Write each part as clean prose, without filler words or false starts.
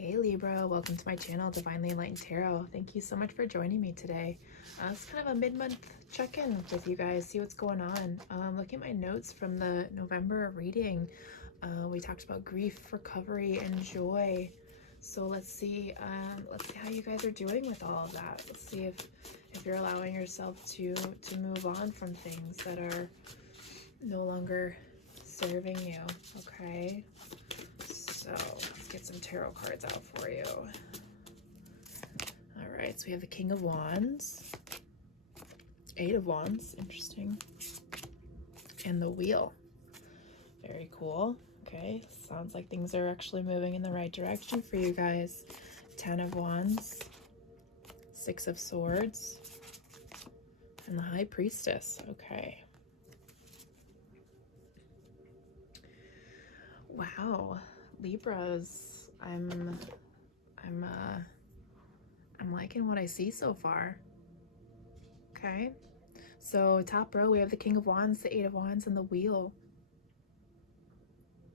Hey Libra, welcome to my channel, Divinely Enlightened Tarot. Thank you so much for joining me today. It's kind of a mid-month check-in with you guys, see what's going on. Looking at my notes from the November reading, we talked about grief, recovery, and joy. So let's see how you guys are doing with all of that. Let's see if you're allowing yourself to move on from things that are no longer serving you. Okay. So let's get some tarot cards out for you. All right, so we have the King of Wands, Eight of Wands, interesting, and the Wheel. Very cool. Okay, sounds like things are actually moving in the right direction for you guys. Ten of Wands, Six of Swords, and the High Priestess. Okay. Wow, Libras, I'm liking what I see so far. Okay, so top row we have the King of Wands, the Eight of Wands, and the Wheel.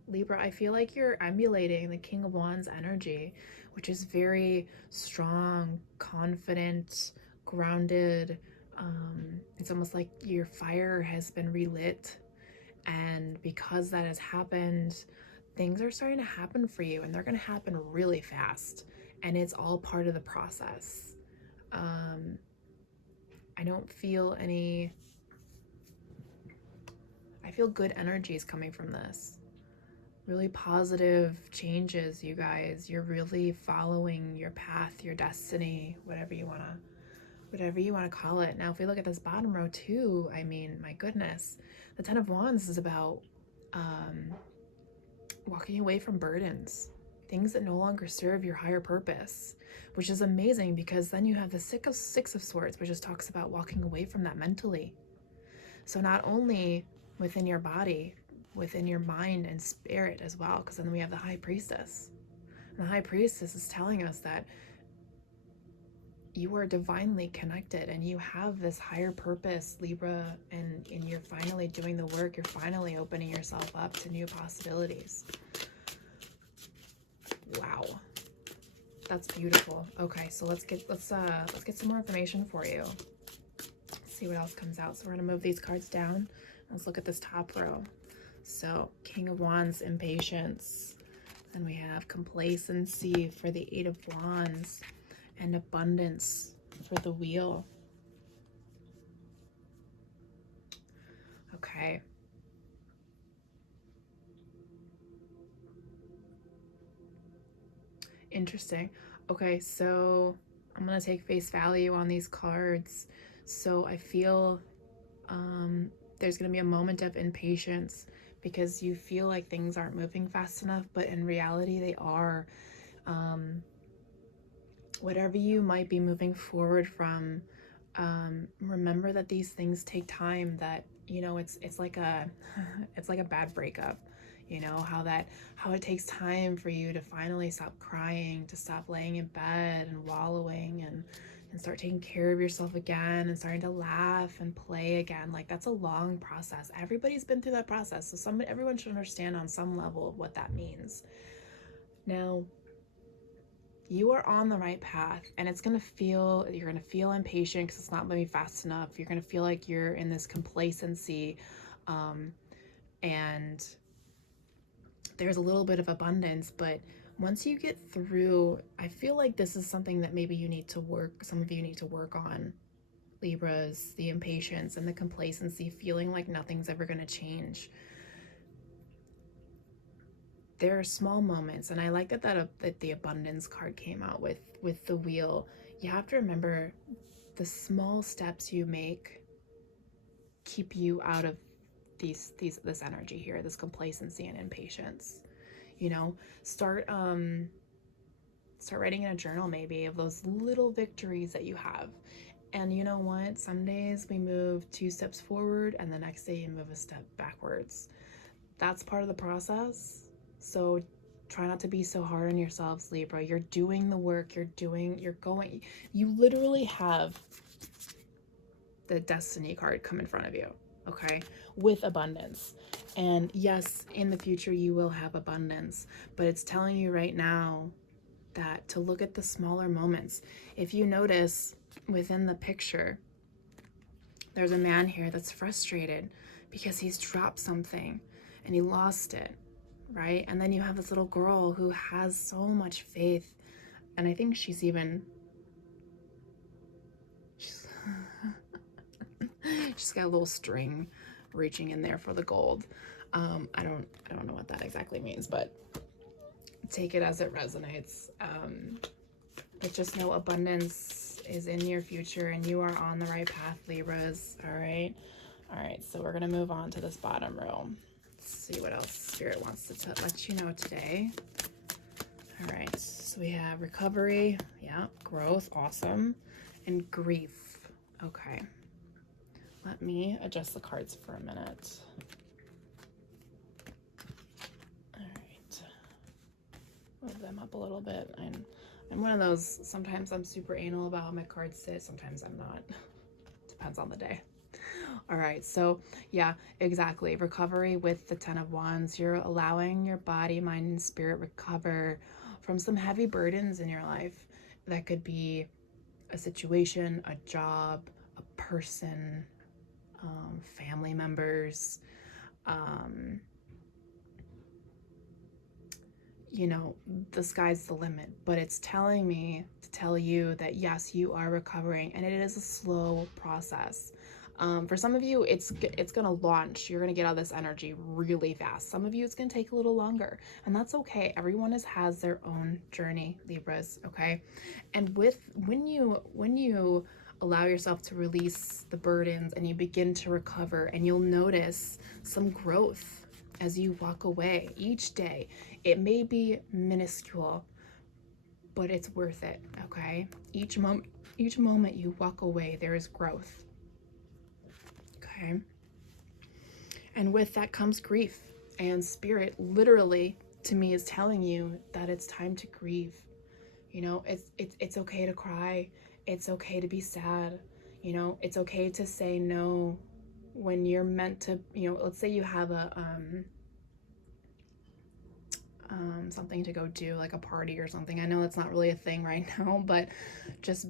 Libra, I feel like you're emulating the King of Wands energy, which is very strong, confident, grounded. It's almost like your fire has been relit, and because that has happened, things are starting to happen for you, and they're going to happen really fast, and it's all part of the process. I don't feel any, I feel good energies coming from this. Really positive changes, you guys. You're really following your path, your destiny, whatever you want to call it. Now, if we look at this bottom row too, I mean, my goodness, the Ten of Wands is about walking away from burdens, things that no longer serve your higher purpose, which is amazing because then you have the Six of Swords, which just talks about walking away from that mentally. So not only within your body, within your mind and spirit as well, because then we have the High Priestess. And the High Priestess is telling us that you are divinely connected and you have this higher purpose, Libra, and you're finally doing the work. You're finally opening yourself up to new possibilities. Wow, that's beautiful. Okay, so let's get some more information for you. Let's see what else comes out. So we're gonna move these cards down. Let's look at this top row. So King of Wands, impatience. Then we have complacency for the Eight of Wands, and abundance for the Wheel. Okay. Interesting. Okay, so I'm gonna take face value on these cards. So I feel there's gonna be a moment of impatience because you feel like things aren't moving fast enough, but in reality they are. Whatever you might be moving forward from, remember that these things take time. That, you know, it's like a it's like a bad breakup. You know how it takes time for you to finally stop crying, to stop laying in bed and wallowing, and start taking care of yourself again, and starting to laugh and play again. Like, that's a long process. Everybody's been through that process, so everyone should understand on some level of what that means. Now, you are on the right path, and you're gonna feel impatient because it's not moving fast enough. You're gonna feel like you're in this complacency, and there's a little bit of abundance, but once you get through, I feel like this is something that maybe some of you need to work on, Libras, the impatience and the complacency, feeling like nothing's ever gonna change. There are small moments, and I like that the abundance card came out with the Wheel. You have to remember the small steps you make keep you out of this energy here, this complacency and impatience. You know, start writing in a journal maybe of those little victories that you have. And you know what? Some days we move 2 steps forward, and the next day you move a step backwards. That's part of the process. So try not to be so hard on yourselves, Libra. You're doing the work. You literally have the Destiny card come in front of you, okay, with abundance. And yes, in the future you will have abundance, but it's telling you right now that, to look at the smaller moments. If you notice within the picture, there's a man here that's frustrated because he's dropped something and he lost it, right? And then you have this little girl who has so much faith, and I think she's she's got a little string reaching in there for the gold. I don't know what that exactly means, but take it as it resonates. But just know abundance is in your future and you are on the right path, Libras. All right. So we're going to move on to this bottom row. Let's see what else Spirit wants to let you know today. All right. So we have recovery. Yeah. Growth. Awesome. And grief. Okay. Let me adjust the cards for a minute. All right. Move them up a little bit. I'm one of those, sometimes I'm super anal about how my cards sit, sometimes I'm not. Depends on the day. All right, so yeah, exactly. Recovery with the 10 of Wands. You're allowing your body, mind, and spirit recover from some heavy burdens in your life. That could be a situation, a job, a person, family members, you know, the sky's the limit, but it's telling me to tell you that yes, you are recovering, and it is a slow process. For some of you, it's gonna launch. You're gonna get out of this energy really fast. Some of you, it's gonna take a little longer, and that's okay. Everyone has their own journey, Libras. Okay, and when you allow yourself to release the burdens and you begin to recover, and you'll notice some growth as you walk away each day. It may be minuscule, but it's worth it, okay? Each moment you walk away, there is growth, okay? And with that comes grief. And Spirit literally, to me, is telling you that it's time to grieve. You know, it's okay to cry. It's okay to be sad. You know, it's okay to say no when you're meant to, you know, let's say you have a something to go do, like a party or something. I know that's not really a thing right now, but just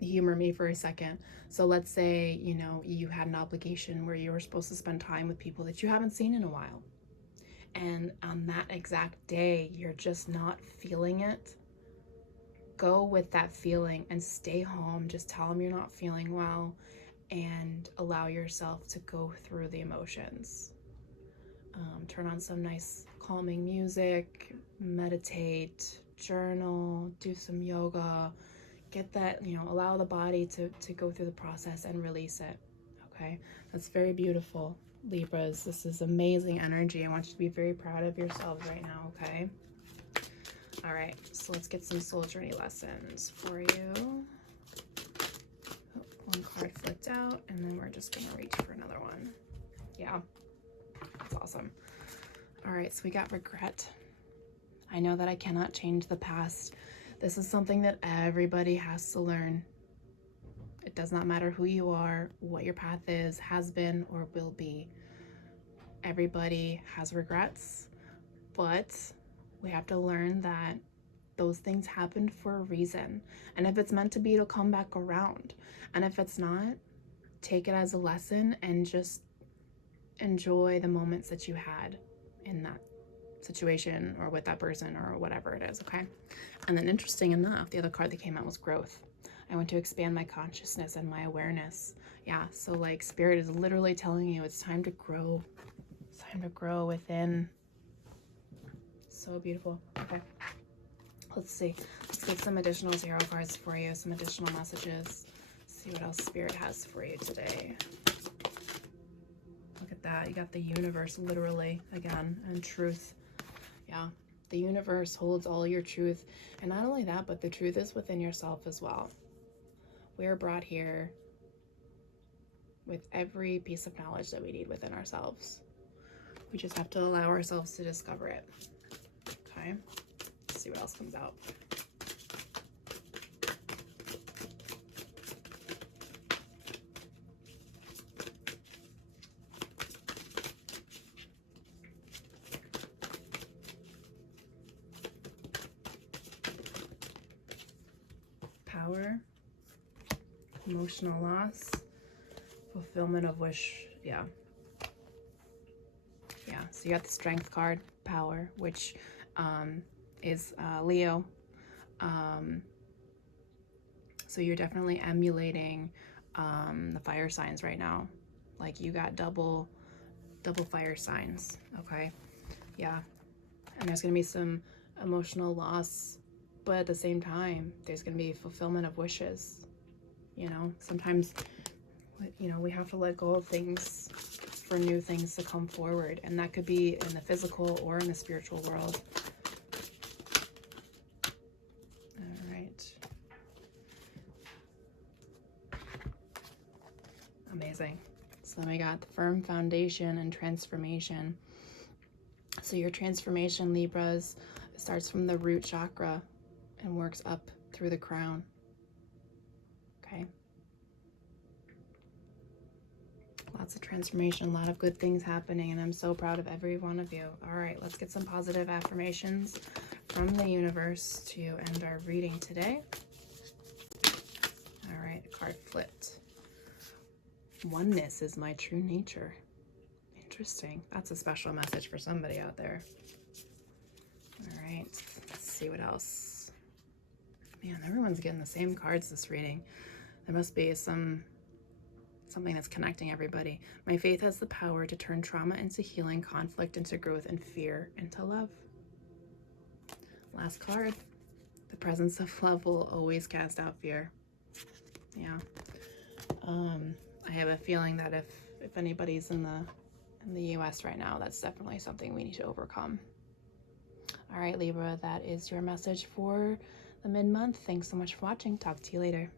humor me for a second. So let's say, you know, you had an obligation where you were supposed to spend time with people that you haven't seen in a while. And on that exact day, you're just not feeling it. Go with that feeling and stay home. Just tell them you're not feeling well and allow yourself to go through the emotions. Turn on some nice calming music, meditate, journal, do some yoga, get that, you know, allow the body to go through the process and release it. Okay, that's very beautiful, Libras. This is amazing energy. I want you to be very proud of yourselves right now. Okay, all right, so let's get some soul journey lessons for you. One card flipped out, and then we're just gonna reach for another one. Yeah, that's awesome. All right, so we got regret. I know that I cannot change the past. This is something that everybody has to learn. It does not matter who you are, what your path is, has been, or will be. Everybody has regrets, but we have to learn that those things happened for a reason. And if it's meant to be, it'll come back around. And if it's not, take it as a lesson and just enjoy the moments that you had in that situation or with that person or whatever it is, okay? And then interesting enough, the other card that came out was growth. I want to expand my consciousness and my awareness. Yeah, so like Spirit is literally telling you it's time to grow. It's time to grow within. So beautiful. Okay. Let's see. Let's get some additional tarot cards for you, some additional messages. See what else Spirit has for you today. Look at that. You got the universe literally again, and truth. Yeah, the universe holds all your truth. And not only that, but the truth is within yourself as well. We are brought here with every piece of knowledge that we need within ourselves. We just have to allow ourselves to discover it. Okay, let's see what else comes out. power, emotional loss, fulfillment of wish. Yeah. Yeah, so you got the Strength card, power, which is Leo. So you're definitely emulating the fire signs right now. Like you got double fire signs, okay? Yeah. And there's going to be some emotional loss, but at the same time, there's going to be fulfillment of wishes. You know, sometimes, you know, we have to let go of things for new things to come forward, and that could be in the physical or in the spiritual world. All right. Amazing. So then we got the firm foundation and transformation. So your transformation, Libras, starts from the root chakra and works up through the crown. Okay. Lots of transformation, a lot of good things happening, and I'm so proud of every one of you. All right, let's get some positive affirmations from the universe to end our reading today. All right, card flipped. Oneness is my true nature. Interesting. That's a special message for somebody out there. All right, let's see what else. Man, everyone's getting the same cards this reading. There must be something that's connecting everybody. My faith has the power to turn trauma into healing, conflict into growth, and fear into love. Last card. The presence of love will always cast out fear. Yeah. I have a feeling that if anybody's in the US right now, that's definitely something we need to overcome. All right, Libra, that is your message for the mid-month. Thanks so much for watching. Talk to you later.